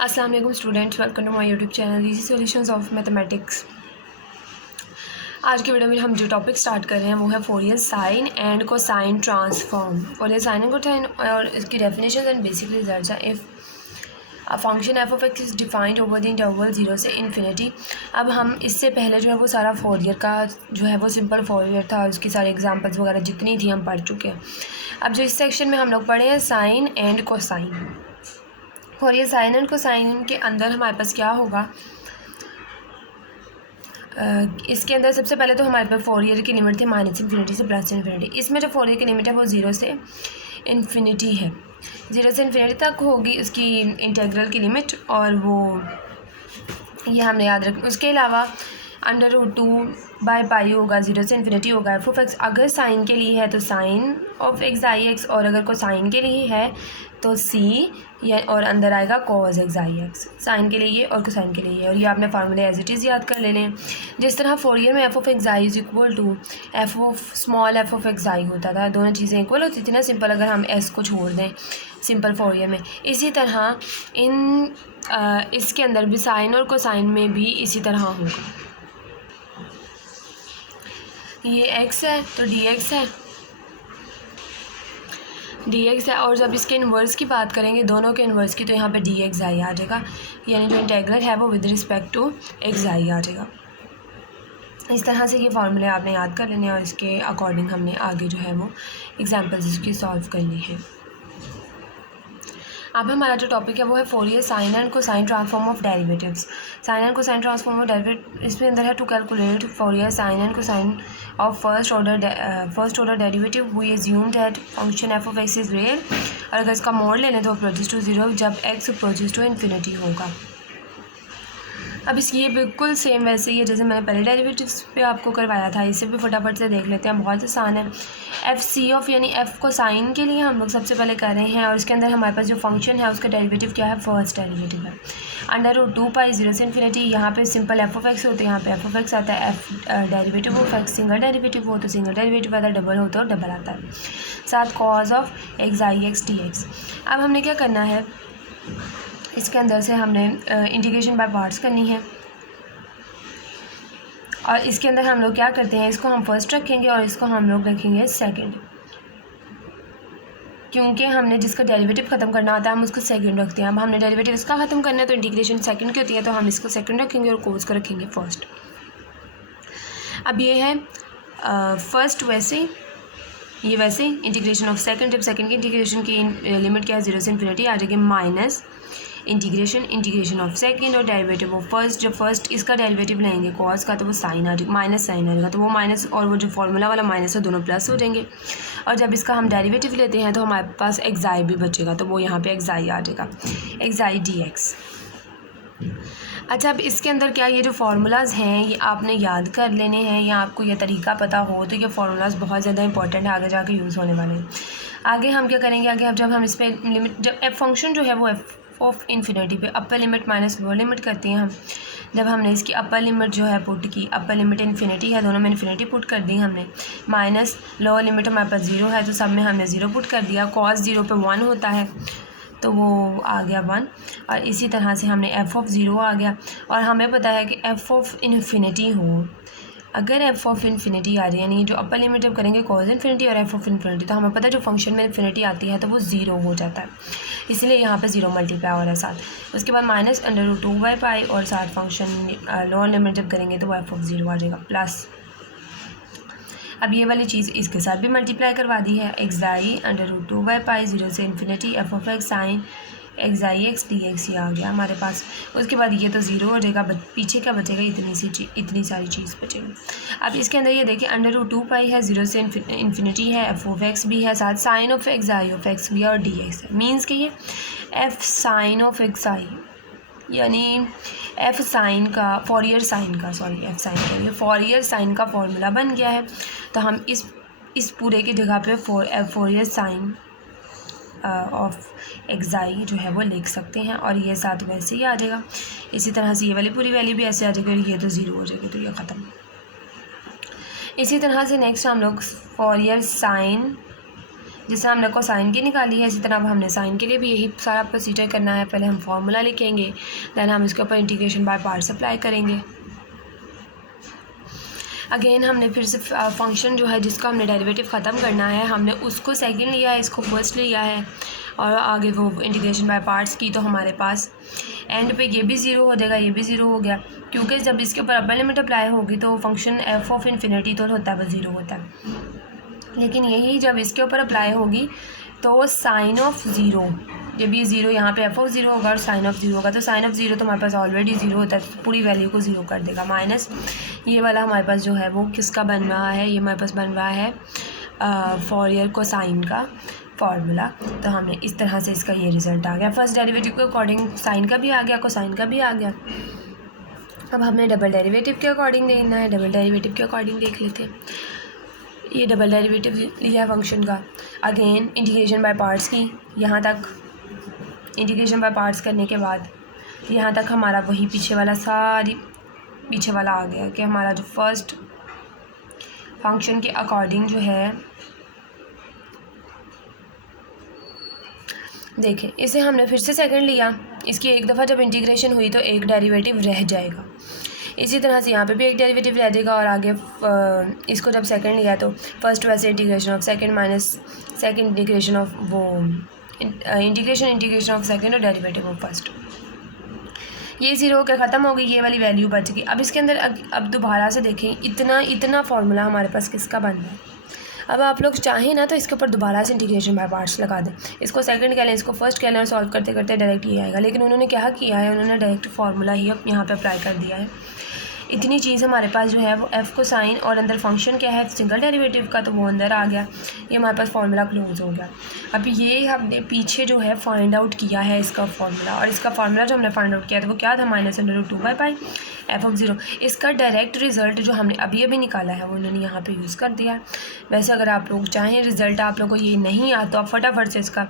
अस्सलाम वालेकुम students, welcome to my YouTube channel easy solutions of mathematics. आज की वीडियो में हम जो टॉपिक स्टार्ट कर रहे हैं वो है Fourier sine and cosine transform. Fourier sine and cosine और इसकी डेफिनेशन एंड बेसिक रिजल्ट्स हैं। If a function F of X is defined over the interval 0 से इन्फिनिटी। अब हम इससे पहले जो है वो सारा फोरियर का जो है वो सिंपल फोरियर था और उसकी सारी एग्जांपल्स वगैरह जितनी थी हम पढ़ चुके हैं। अब जो इस सेक्शन में हम लोग पढ़े हैं sine and cosine. Fourier sine and cosine के अंदर हमारे पास क्या होगा, इसके अंदर सबसे पहले तो हमारे पास फोरियर की लिमिट थी माइनस इन्फिनिटी से प्लस इन्फिनिटी। इसमें जो फोरियर की लिमिट है वो 0 से इन्फिनिटी है, 0 से इन्फिनिटी तक होगी उसकी इंटीग्रल की लिमिट, और वो ये हमने याद रखना। उसके अलावा √2/पाई होगा, 0 से इन्फिनिटी होगा। एफ ऑफ एक्स अगर साइन के लिए है तो sine of X I X, और अगर कोसाइन के लिए है तो सी या और अंदर आएगा cos x I x. Sign के लिए ये और कोसाइन के लिए ये, और ये आपने फार्मूले एज इट इज़ याद कर लेने। जिस तरह फोरियर में F of X I is equal to F of X I होता था, दोनों चीज़ें इक्वल होती थी ना, सिंपल अगर हम एस को छोड़ दें सिंपल फोरियर में। इसी तरह इसके अंदर भी साइन और कोसाइन में भी इसी तरह होगा। ये एक्स है तो डी एक्स है, डी एक्स है, और जब इसके इन्वर्स की बात करेंगे दोनों के इन्वर्स की, तो यहाँ पे डी एक्स आई आ जाएगा, यानी जो इंटीग्रल है वो विद रिस्पेक्ट टू एक्स आई आ जाएगा। इस तरह से ये फार्मूले आपने याद कर लेने और इसके अकॉर्डिंग हमने आगे जो है वो एग्जांपल्स इसकी सॉल्व करनी है। अब हमारा जो टॉपिक है वो है Fourier sine and cosine transform of derivatives. Sine and cosine transform of derivative, इसमें अंदर है to calculate Fourier sine and cosine of first order derivative हुई assume that function F of X is real, और अगर इसका mode ले लें तो अप्रोचेस टू 0 जब एक्स अप्रोचेस टू इन्फिनिटी होगा। अब ये बिल्कुल सेम वैसे ही है जैसे मैंने पहले डेरिवेटिव्स पे आपको करवाया था, इसे भी फटाफट से देख लेते हैं, बहुत आसान है। एफ सी ऑफ यानी एफ को साइन के लिए हम लोग सबसे पहले कर रहे हैं, और इसके अंदर हमारे पास जो फंक्शन है उसका डेरिवेटिव क्या है, फर्स्ट डेरिवेटिव है √2 0 से इन्फिनिटी। यहाँ पे सिंपल एफ ऑफ एक्स होते हैं, यहाँ पे एफ ऑफ एक्स आता है, F derivative of x single derivative हो तो सिंगल डेरिवेटिव आता है, डबल हो तो डबल आता है, साथ cause of X I x D x. अब हमने क्या करना है, इसके अंदर से हमने इंटीग्रेशन बाय पार्ट्स करनी है, और इसके अंदर हम लोग क्या करते हैं, इसको हम फर्स्ट रखेंगे और इसको हम लोग रखेंगे सेकंड, क्योंकि हमने जिसका डेरिवेटिव ख़त्म करना होता है हम उसको सेकंड रखते हैं। अब हमने डेरिवेटिव इसका ख़त्म करना है तो इंटीग्रेशन सेकंड की होती है, तो हम इसको सेकंड रखेंगे और कोस को रखेंगे फर्स्ट। अब ये है फर्स्ट, वैसे ये वैसे इंटीग्रेशन ऑफ सेकंड, जब सेकंड की इंटीग्रेशन की लिमिट क्या है 0 से इन्फिनिटी आ जाएगी, माइनस इंटीग्रेशन ऑफ सेकंड और डेरिवेटिव ऑफ फर्स्ट। जब फर्स्ट इसका डेरिवेटिव लेंगे कॉस का तो वो साइन आ जाएगा, माइनस साइन आएगा, तो वो माइनस और वो जो फॉर्मूला वाला माइनस है दोनों प्लस हो जाएंगे, और जब इसका हम डेरिवेटिव लेते हैं तो हमारे पास एक्साई भी बचेगा, तो वो यहाँ पे एक्साई आ जाएगा, एक्साई डी एक्स। अच्छा, अब इसके अंदर क्या ये जो फार्मूलाज हैं ये आपने याद कर लेने हैं, या आपको ये तरीका पता हो तो ये फार्मूलाज बहुत ज़्यादा इंपॉर्टेंट है, आगे जाके यूज़ होने वाले हैं। आगे हम क्या करेंगे, आगे जब हम इस पर लिमिट, जब एफ फंक्शन जो है वो एफ ऑफ इन्फिनिटी पे upper limit minus lower limit करते हैं हम, जब हमने इसकी अपर लिमिट जो है पुट की, अपर लिमिट इन्फिनिटी है, दोनों में इन्फिनिटी पुट कर दी हमने, माइनस लोअर लिमिट हमारे पास 0 है तो सब में हमने 0 पुट कर दिया, कॉस 0 पे 1 होता है तो वो आ गया 1, और इसी तरह से हमने एफ ऑफ 0 आ गया, और हमें पता है कि एफ ऑफ इन्फिनिटी हो, अगर एफ ऑफ इन्फिनिटी आ रही है, यानी जो अपर लिमिट जब करेंगे कॉज इन्फिनिटी और एफ ऑफ इन्फिनिटी, तो हमें पता है जो फंक्शन में इन्फिनिटी आती है तो वो 0 हो जाता है, इसलिए यहाँ पे 0 मल्टीप्लाई हो रहा है साथ। उसके बाद माइनस √2/पाई, और साथ फंक्शन लोअर लिमिट जब करेंगे तो वो एफ ऑफ 0 आ जाएगा, प्लस अब ये वाली चीज़ इसके साथ भी मल्टीप्लाई करवा दी है, एक्साई √2/पाई 0 से infinity F of x sine x I x D x, ये आ गया हमारे पास। उसके बाद ये तो 0 हो जाएगा, पीछे क्या बचेगा, इतनी सारी चीज़ बचेगी। अब इसके अंदर ये देखिए √2 है, 0 से इन्फिनिटी है, एफ ऑफ एक्स भी है, साथ sine of X I of X भी है, और डी एक्स है। मीन्स कि ये F sine of X I, यानी एफ साइन का फोरियर साइन का फोरियर साइन का फॉर्मूला बन गया है, तो हम इस पूरे की जगह पे फोरियर साइन ऑफ एक्साई जो है वो लिख सकते हैं, और ये साथ वैसे ही आ जाएगा। इसी तरह से ये वाली पूरी वैल्यू भी ऐसे आ जाएगी, और ये तो 0 हो जाएगी, तो ये ख़त्म। इसी तरह से नेक्स्ट हम लोग फोरियर साइन जिससे हमने कोसाइन की निकाली है, इसी तरह अब हमने साइन के लिए भी यही सारा प्रोसीजर करना है। पहले हम फार्मूला लिखेंगे, दैन हम इसके ऊपर इंटीग्रेशन बाय पार्ट्स अप्लाई करेंगे। अगेन हमने फिर से फंक्शन जो है जिसका हमने डेरिवेटिव ख़त्म करना है, हमने उसको सेकंड लिया है, इसको फर्स्ट लिया है और आगे वो इंटीग्रेशन बाय पार्ट्स की, तो हमारे पास एंड पे ये भी ज़ीरो हो जाएगा, ये भी ज़ीरो हो गया, क्योंकि जब इसके ऊपर अपर लिमिट अप्लाई होगी तो फंक्शन एफ ऑफ इन्फिनिटी तो होता है वो ज़ीरो होता है। लेकिन यही जब इसके ऊपर अप्लाई होगी तो साइन ऑफ ज़ीरो, जब ये ज़ीरो यहाँ पे एफ ऑफ ज़ीरो होगा और साइन ऑफ ज़ीरो होगा, तो साइन ऑफ ज़ीरो तो हमारे पास ऑलरेडी ज़ीरो होता है, तो पूरी वैल्यू को ज़ीरो कर देगा। माइनस ये वाला हमारे पास जो है वो किसका बन रहा है, ये हमारे पास बन रहा है फॉरियर कोसाइन का फार्मूला। तो हमने इस तरह से इसका ये रिज़ल्ट आ गया। फर्स्ट डेरिवेटिव के अकॉर्डिंग साइन का भी आ गया, कोसाइन का भी आ गया। अब हमने डबल डेरिवेटिव के अकॉर्डिंग देखना है। डबल डेरिवेटिव के अकॉर्डिंग देख लेते हैं। ये डबल डेरिवेटिव लिया है फंक्शन का। अगेन इंटीग्रेशन बाय पार्ट्स की, यहाँ तक इंटीग्रेशन बाय पार्ट्स करने के बाद यहाँ तक हमारा वही पीछे वाला पीछे वाला आ गया कि हमारा जो फर्स्ट फंक्शन के अकॉर्डिंग जो है, देखें इसे हमने फिर से सेकंड लिया, इसकी एक दफ़ा जब इंटीग्रेशन हुई तो एक डेरिवेटिव रह जाएगा। इसी तरह से यहाँ पे भी एक डेरिवेटिव रह जाएगा और आगे इसको जब सेकंड लिया तो फर्स्ट वैसे integration of second minus second integration of वो इंटीग्रेशन ऑफ सेकंड और डेरिवेटिव ऑफ फर्स्ट, ये ज़ीरो होकर ख़त्म हो गई, ये वाली वैल्यू बच गई। अब इसके अंदर अब दोबारा से देखें, इतना फार्मूला हमारे पास किसका बन रहा है। अब आप लोग चाहें ना तो इसके ऊपर दोबारा से इंटीग्रेशन बाय पार्ट्स लगा दें, इसको सेकंड कह लें, इसको फर्स्ट कह लें और सॉल्व करते करते डायरेक्ट ये आएगा। लेकिन उन्होंने क्या किया है, उन्होंने डायरेक्ट फार्मूला ही यहाँ पे अप्लाई कर दिया है। इतनी चीज़ हमारे पास जो है वो एफ़ को साइन और अंदर फंक्शन क्या है सिंगल डेरिवेटिव का, तो वो अंदर आ गया, ये हमारे पास फार्मूला क्लोज हो गया। अब ये हमने पीछे जो है फाइंड आउट किया है इसका फार्मूला, और इसका फार्मूला जो हमने फाइंड आउट किया था वो क्या था, -√2/π एफ ऑफ ज़ीरो। इसका डायरेक्ट रिज़ल्ट जो हमने अभी निकाला है वो उन्होंने यहाँ पे यूज़ कर दिया है। वैसे अगर आप लोग चाहें रिज़ल्ट आप लोगों को ये नहीं आता तो आप फटाफट से इसका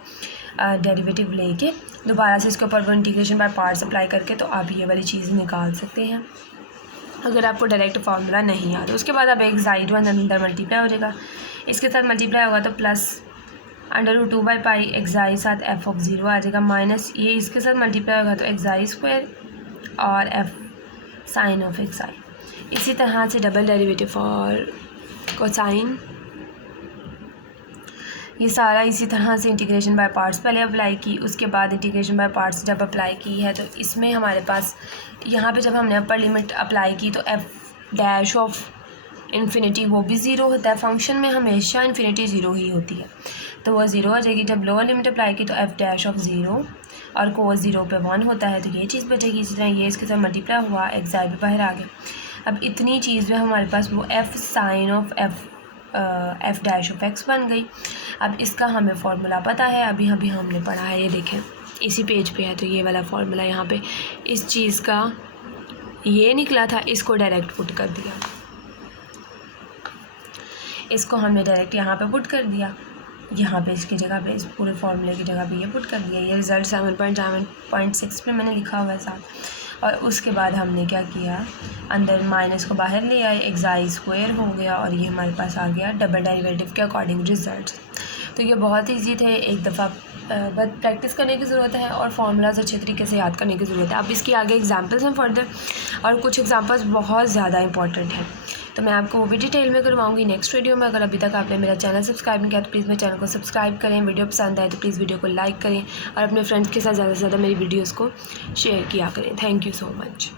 डेरिवेटिव लेके दोबारा से इसके ऊपर वो इंटीग्रेशन बाय पार्ट्स अप्लाई करके तो आप ये वाली चीज़ निकाल सकते हैं, अगर आपको डायरेक्ट फार्मूला नहीं आता। उसके बाद अब एक साइड वन अंदर मल्टीप्लाई हो जाएगा, इसके साथ मल्टीप्लाई होगा तो प्लस √2/π एक्साई साथ एफ ऑफ ज़ीरो आ जाएगा, माइनस ये इसके साथ मल्टीप्लाई होगा तो एक्साई स्क्वायर और एफ साइन ऑफ एक्साई। इसी तरह से डबल डेरिवेटिव फॉर कोसाइन, ये सारा इसी तरह से इंटीग्रेशन बाय पार्ट्स पहले अप्लाई की, उसके बाद इंटीग्रेशन बाय पार्ट्स जब अप्लाई की है तो इसमें हमारे पास यहाँ पे जब हमने अपर लिमिट अप्लाई की तो एफ डैश ऑफ इन्फिनिटी वो भी ज़ीरो होता है। फंक्शन में हमेशा इन्फिनिटी ज़ीरो ही होती है, तो वो ज़ीरो हो जाएगी। जब लोअर लिमिट अप्लाई की तो एफ डैश ऑफ ज़ीरो और कोस ज़ीरो पे 1 होता है, तो ये चीज़ बचेगी। इसी तरह ये इसके साथ मल्टीप्लाई हुआ, एक्साई भी बाहर आ गया। अब इतनी चीज़ में हमारे पास वो F sine of F dash of x बन गई। अब इसका हमें फार्मूला पता है, अभी हमने पढ़ा है, ये देखें इसी पेज पे है, तो ये वाला फार्मूला यहाँ पे इस चीज़ का ये निकला था, इसको डायरेक्ट पुट कर दिया, इसको हमने डायरेक्ट यहाँ पे पुट कर दिया, यहाँ पे इसकी जगह पे इस पूरे फार्मूले की जगह पे ये पुट कर दिया। ये रिज़ल्ट 7.7.6 पे मैंने लिखा हुआ है साथ। और उसके बाद हमने क्या किया, अंदर माइनस को बाहर ले आए, एक्साई स्क्वायर हो गया और ये हमारे पास आ गया डबल डेरिवेटिव के अकॉर्डिंग रिजल्ट। तो ये बहुत ईजी थे, एक दफ़ा बस प्रैक्टिस करने की ज़रूरत है और फार्मूलाज अच्छे तरीके से याद करने की ज़रूरत है। अब इसकी आगे एग्जांपल्स हैं फर्दर, और कुछ एग्जांपल्स बहुत ज़्यादा इंपॉर्टेंट हैं, तो मैं आपको वो भी डिटेल में करवाऊंगी नेक्स्ट वीडियो में। अगर अभी तक आपने मेरा चैनल सब्सक्राइब नहीं किया तो प्लीज़ मेरे चैनल को सब्सक्राइब करें। वीडियो पसंद आए तो प्लीज़ वीडियो को लाइक करें और अपने फ्रेंड्स के साथ ज़्यादा से ज़्यादा मेरी वीडियोज़ को शेयर किया करें। Thank you so much.